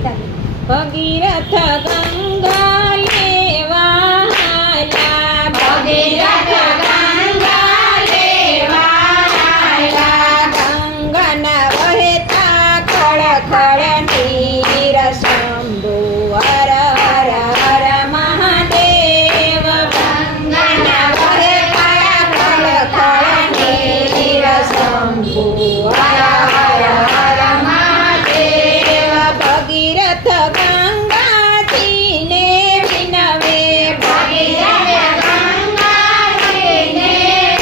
ભગીરથ ગંગા લેવા આયા, ભગીરથ ગંગા લેવા આયા, ગંગાના વહેતા ખળખળ નીર શંભુ હર હર હર મહાદેવ, ગંગાના વહેતા ખળખળ નીર શંભુ હર હર હર મહાદેવ, ભગીરથ ગંગાજીને વિનવે, ભગીરથ ગંગાજીને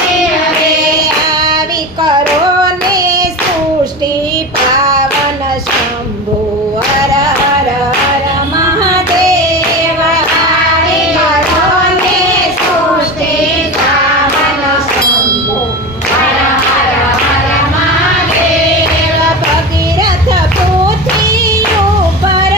વિનવે, આવી કરો ને સૃષ્ટિ પાવન શંભુ હર હર હર મહાદેવ, આવી કરો ને સૃષ્ટિ પાવન શંભુ હર હર હર મહાદેવ, ભગીરથ પૃથ્વી ઉપર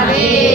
રે